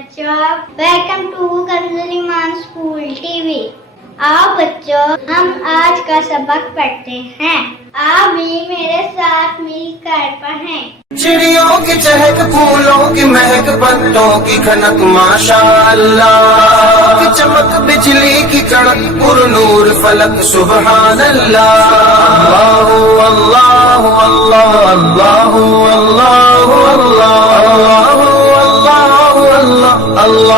بچوں، welcome to کنز ایمان school T V. آؤ بچوں، ہم آج کا سبق پڑھتے ہیں۔ آپ بھی میرے ساتھ مل کر پڑھیں۔ چڑیوں کی چہک، پھولوں کی مہک، پتوں کی کھنک، ماشاءاللہ کی چمک، بجلی کی کڑک، پر نور فلک، سبحان اللہ۔ اللہ اللہ اللہ اللہ اللہ اللہ اللہ اللہ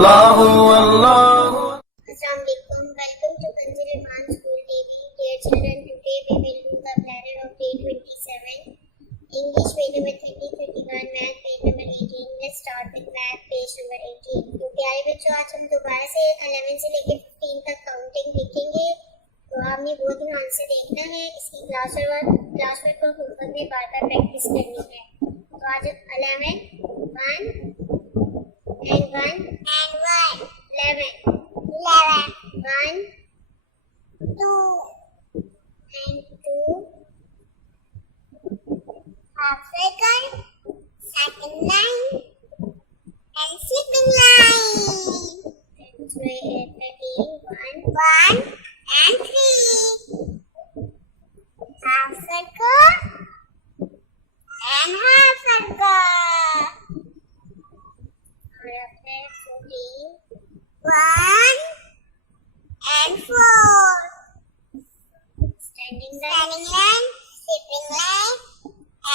اللہ۔ Assalamu alaikum. Welcome to Kanz Iman School TV. Dear children, today we will do the planner of day 27. English page number 30, 31, Math page number 18. Let's start with Math page number 18. تو پیارے بچوں، آج ہم دوبارہ سے 11 سے لے کے 15 تک کاؤنٹنگ دیکھیں گے، تو آپ نے بہت دھیان سے دیکھنا ہے۔ اس کی کلاس ورک اور ہوم ورک میں بار بار پریکٹس کرنی ہے۔ تو آج 11 1 and 1 and 1 11 1 2 and 2 half circle, second line and slipping line. 1 and 3 half circle and half circle. 1 and 4 standing line, slipping line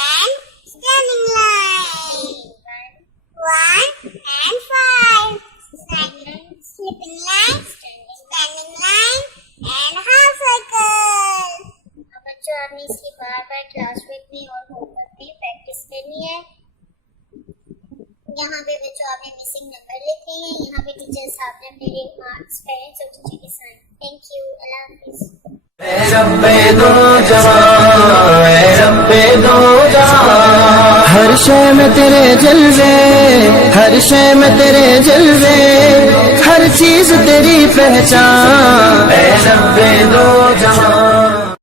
and standing line. 1 and 5 standing line, slipping line, standing line and half circle. اب بچوں، آپ نے اس کی بار بار class work میں اور home work میں practice کرنی ہے۔ یہاں پہ بچوں آپ نے مسنگ نمبر لکھے ہیں، یہاں پہ ٹیچر صاحب نے اپنے مارکس پیرنٹس اور ٹیچر کے ساتھ۔ تھینک یو، اللہ حافظ۔ اے رب دو جہاں، اے رب دو جہاں، ہر شے میں تیرے جلوے، ہر شے میں تیرے جلوے، ہر چیز تیری پہچان، اے رب دو جہاں۔